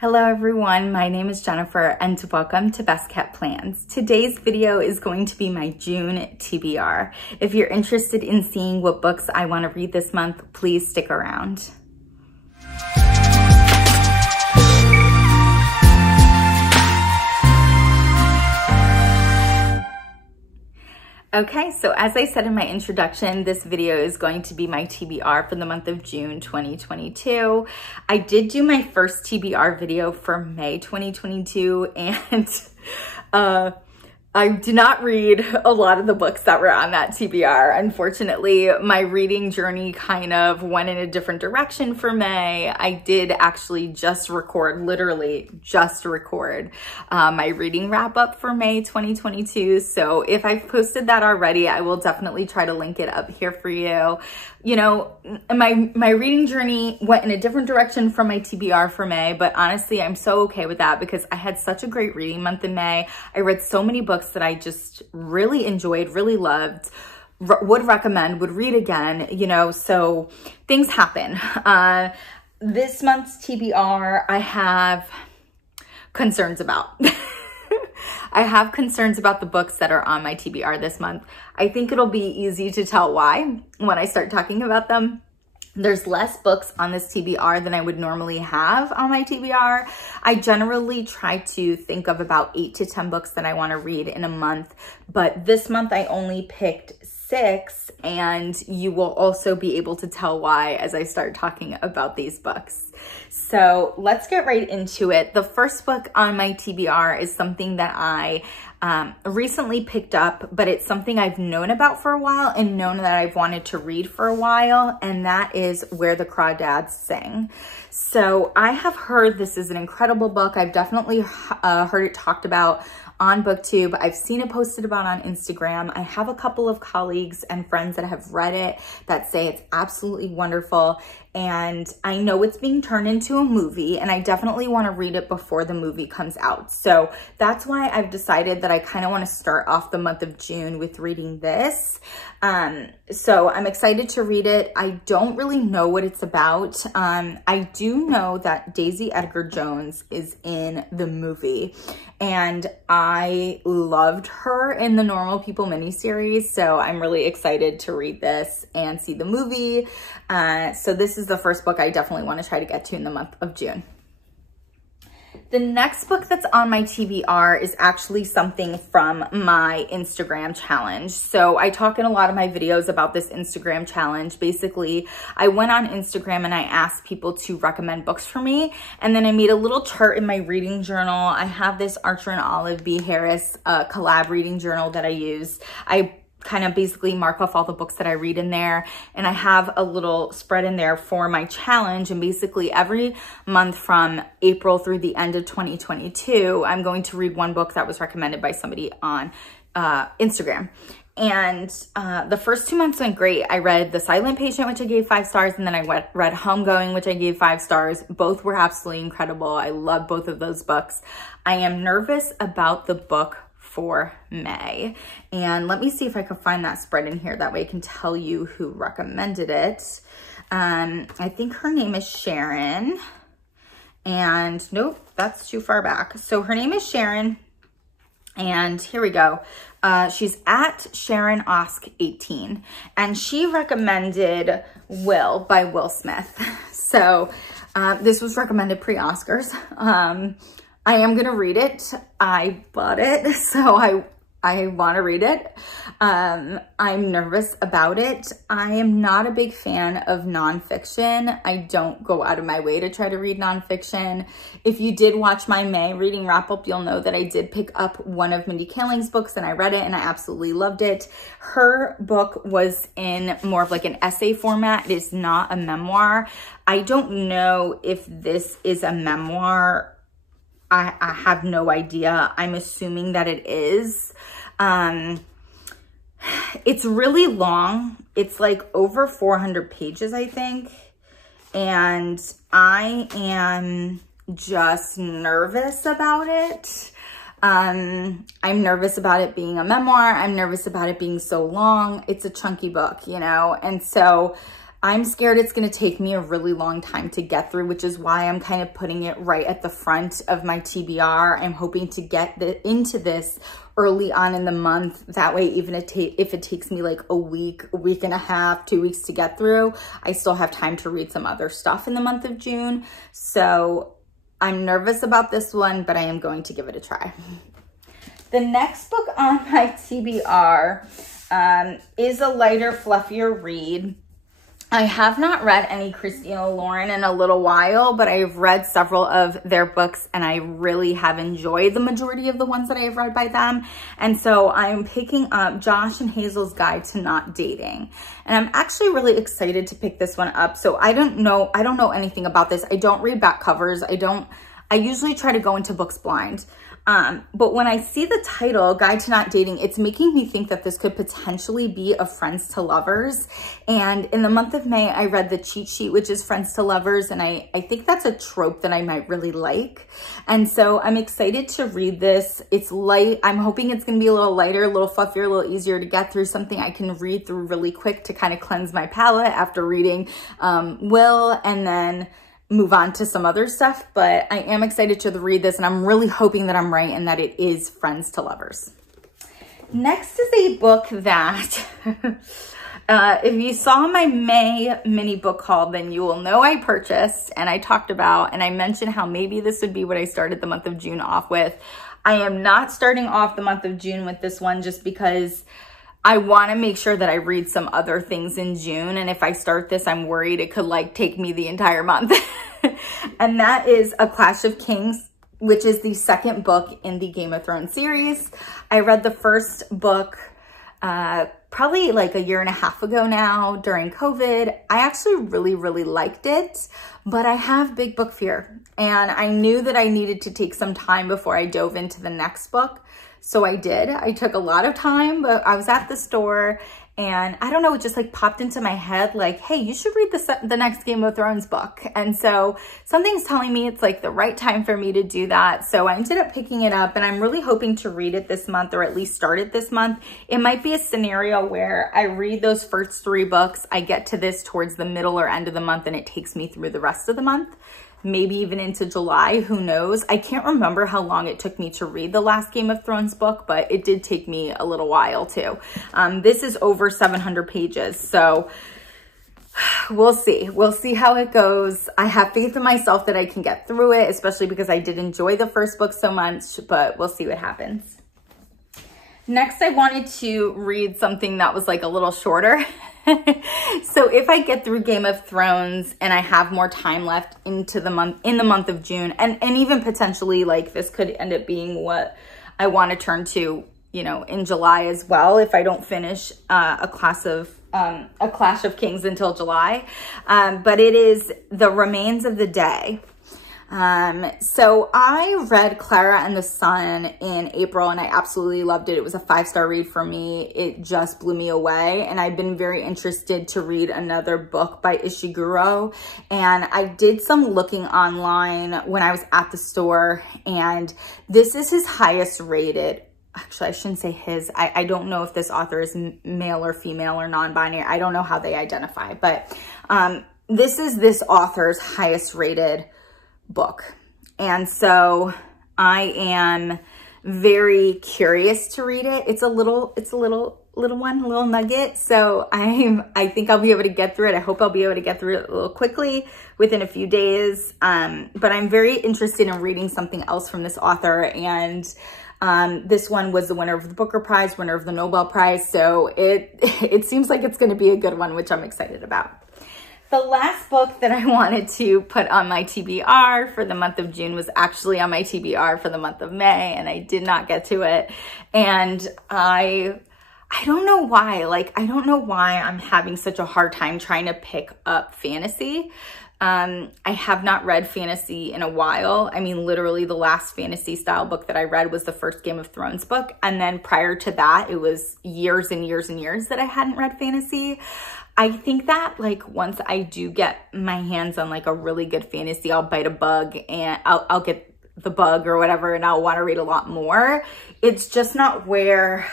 Hello everyone, my name is Jennifer and welcome to Best Kept Plans. Today's video is going to be my June TBR. If you're interested in seeing what books I want to read this month, please stick around. Okay, so as I said in my introduction, this video is going to be my TBR for the month of June 2022. I did do my first TBR video for May 2022 and I did not read a lot of the books that were on that TBR. Unfortunately, my reading journey kind of went in a different direction for May. I did actually just record, literally just record my reading wrap up for May 2022. So if I've posted that already, I will definitely try to link it up here for you. You know, my reading journey went in a different direction from my TBR for May, but honestly, I'm so okay with that because I had such a great reading month in May. I read so many books that I just really enjoyed, really loved, would recommend, would read again, you know, so things happen. This month's TBR, I have concerns about. I have concerns about the books that are on my TBR this month. I think it'll be easy to tell why when I start talking about them. There's less books on this TBR than I would normally have on my TBR. I generally try to think of about 8 to 10 books that I want to read in a month, but this month I only picked 6, and you will also be able to tell why as I start talking about these books. So let's get right into it. The first book on my TBR is something that I recently picked up, but it's something I've known about for a while and known that I've wanted to read for a while, and that is Where the Crawdads Sing. So I have heard this is an incredible book. I've definitely heard it talked about on BookTube. I've seen it posted about on Instagram. I have a couple of colleagues and friends that have read it that say it's absolutely wonderful. And I know it's being turned into a movie, and I definitely want to read it before the movie comes out. So that's why I've decided that I kind of want to start off the month of June with reading this. So I'm excited to read it. I don't really know what it's about. I do know that Daisy Edgar-Jones is in the movie, and I loved her in the Normal People miniseries. So I'm really excited to read this and see the movie. So this is the first book I definitely want to try to get to in the month of June. The next book that's on my TBR is actually something from my Instagram challenge. So I talk in a lot of my videos about this Instagram challenge. Basically, I went on Instagram and I asked people to recommend books for me. And then I made a little chart in my reading journal. I have this Archer and Olivie Harris collab reading journal that I use. I kind of basically mark off all the books that I read in there, and I have a little spread in there for my challenge. And basically every month from April through the end of 2022, I'm going to read one book that was recommended by somebody on Instagram. And the first 2 months went great. I read The Silent Patient, which I gave 5 stars, and then I read Homegoing, which I gave 5 stars. Both were absolutely incredible. I love both of those books. I am nervous about the book for May. And let me see if I can find that spread in here. That way I can tell you who recommended it. I think her name is Sharon. And nope, that's too far back. So her name is Sharon. And here we go. She's at Sharon Osk 18. And she recommended Will by Will Smith. So this was recommended pre-Oscars. I am going to read it. I bought it, so I want to read it. I'm nervous about it. I am not a big fan of nonfiction. I don't go out of my way to try to read nonfiction. If you did watch my May reading wrap up, you'll know that I did pick up one of Mindy Kaling's books and I read it and I absolutely loved it. Her book was in more of like an essay format. It is not a memoir. I don't know if this is a memoir. I have no idea. I'm assuming that it is. It's really long. It's like over 400 pages, I think. And I am just nervous about it. I'm nervous about it being a memoir. I'm nervous about it being so long. It's a chunky book, you know? And so I'm scared it's going to take me a really long time to get through, which is why I'm kind of putting it right at the front of my TBR. I'm hoping to get into this early on in the month. That way, even if it takes me like a week and a half, 2 weeks to get through, I still have time to read some other stuff in the month of June. So I'm nervous about this one, but I am going to give it a try. The next book on my TBR is a lighter, fluffier read. I have not read any Christina Lauren in a little while, but I've read several of their books and I really have enjoyed the majority of the ones that I have read by them. And so I'm picking up Josh and Hazel's Guide to Not Dating. And I'm actually really excited to pick this one up. So I don't know anything about this. I don't read back covers. I usually try to go into books blind. But when I see the title, Guide to Not Dating, it's making me think that this could potentially be a Friends to Lovers. And in the month of May, I read the cheat sheet, which is Friends to Lovers. And I think that's a trope that I might really like. And so I'm excited to read this. It's light. I'm hoping it's going to be a little lighter, a little fluffier, a little easier to get through, something I can read through really quick to kind of cleanse my palate after reading Will, and then move on to some other stuff. But I am excited to read this, and I'm really hoping that I'm right and that it is Friends to Lovers. Next is a book that if you saw my May mini book haul, then you will know I purchased and I talked about, and I mentioned how maybe this would be what I started the month of June off with. I am not starting off the month of June with this one just because I want to make sure that I read some other things in June. And if I start this, I'm worried it could like take me the entire month. And that is A Clash of Kings, which is the second book in the Game of Thrones series. I read the first book probably like a year and a half ago now during COVID. I actually really liked it, but I have big book fear. And I knew that I needed to take some time before I dove into the next book. So I did. I took a lot of time, but I was at the store and I don't know, it just like popped into my head like, hey, you should read the next Game of Thrones book. And so something's telling me it's like the right time for me to do that. So I ended up picking it up and I'm really hoping to read it this month, or at least start it this month. It might be a scenario where I read those first 3 books, I get to this towards the middle or end of the month, and it takes me through the rest of the month. Maybe even into July, who knows? I can't remember how long it took me to read the last Game of Thrones book, but it did take me a little while too. This is over 700 pages, so we'll see. We'll see how it goes. I have faith in myself that I can get through it, especially because I did enjoy the first book so much, but we'll see what happens. Next, I wanted to read something that was like a little shorter. So if I get through Game of Thrones and I have more time left in the month of June, and even potentially like this could end up being what I want to turn to, you know, in July as well, if I don't finish A Clash of Kings until July. But it is The Remains of the Day. So I read Clara and the Sun in April and I absolutely loved it. It was a 5-star read for me. It just blew me away. And I've been very interested to read another book by Ishiguro. And I did some looking online when I was at the store, and this is his highest rated. Actually, I shouldn't say his. I don't know if this author is male or female or non-binary. I don't know how they identify, but this is this author's highest rated book. And so I am very curious to read it. It's a little nugget. So I think I'll be able to get through it. I hope I'll be able to get through it a little quickly within a few days. But I'm very interested in reading something else from this author. And this one was the winner of the Booker Prize, winner of the Nobel Prize. So it seems like it's going to be a good one, which I'm excited about. The last book that I wanted to put on my TBR for the month of June was actually on my TBR for the month of May, and I did not get to it. And I don't know why. Like, I don't know why I'm having such a hard time trying to pick up fantasy. I have not read fantasy in a while. I mean, literally the last fantasy style book that I read was the first Game of Thrones book. And then prior to that, it was years and years and years that I hadn't read fantasy. I think that like once I do get my hands on like a really good fantasy, I'll bite a bug and I'll get the bug or whatever, and I'll want to read a lot more. It's just not where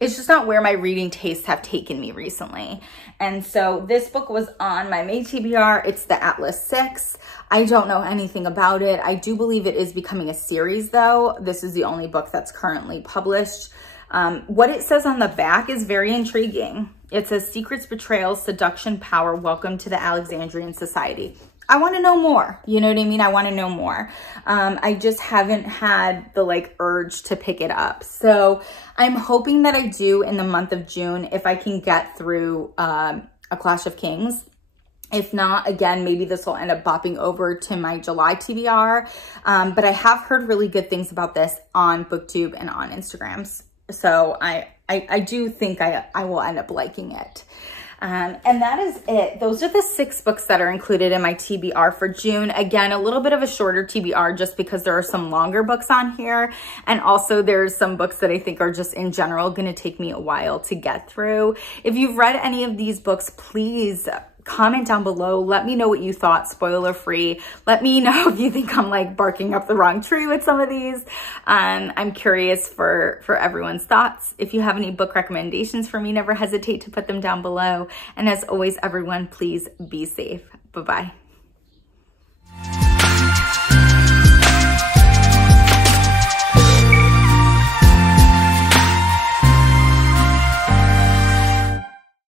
it's just not where my reading tastes have taken me recently. And so this book was on my May TBR. It's the Atlas 6. I don't know anything about it. I do believe it is becoming a series though. This is the only book that's currently published. What it says on the back is very intriguing. It says, secrets, betrayal, seduction, power, welcome to the Alexandrian society. I want to know more. You know what I mean? I want to know more. I just haven't had the urge to pick it up. So I'm hoping that I do in the month of June if I can get through A Clash of Kings. If not, again, maybe this will end up bopping over to my July TBR. But I have heard really good things about this on BookTube and on Instagrams. So I do think I will end up liking it. And that is it. Those are the 6 books that are included in my TBR for June. Again, a little bit of a shorter TBR just because there are some longer books on here. And also there's some books that I think are just in general going to take me a while to get through. If you've read any of these books, please comment down below. Let me know what you thought, spoiler free. Let me know if you think I'm barking up the wrong tree with some of these. I'm curious for everyone's thoughts. If you have any book recommendations for me, never hesitate to put them down below. And as always, everyone, please be safe. Bye-bye.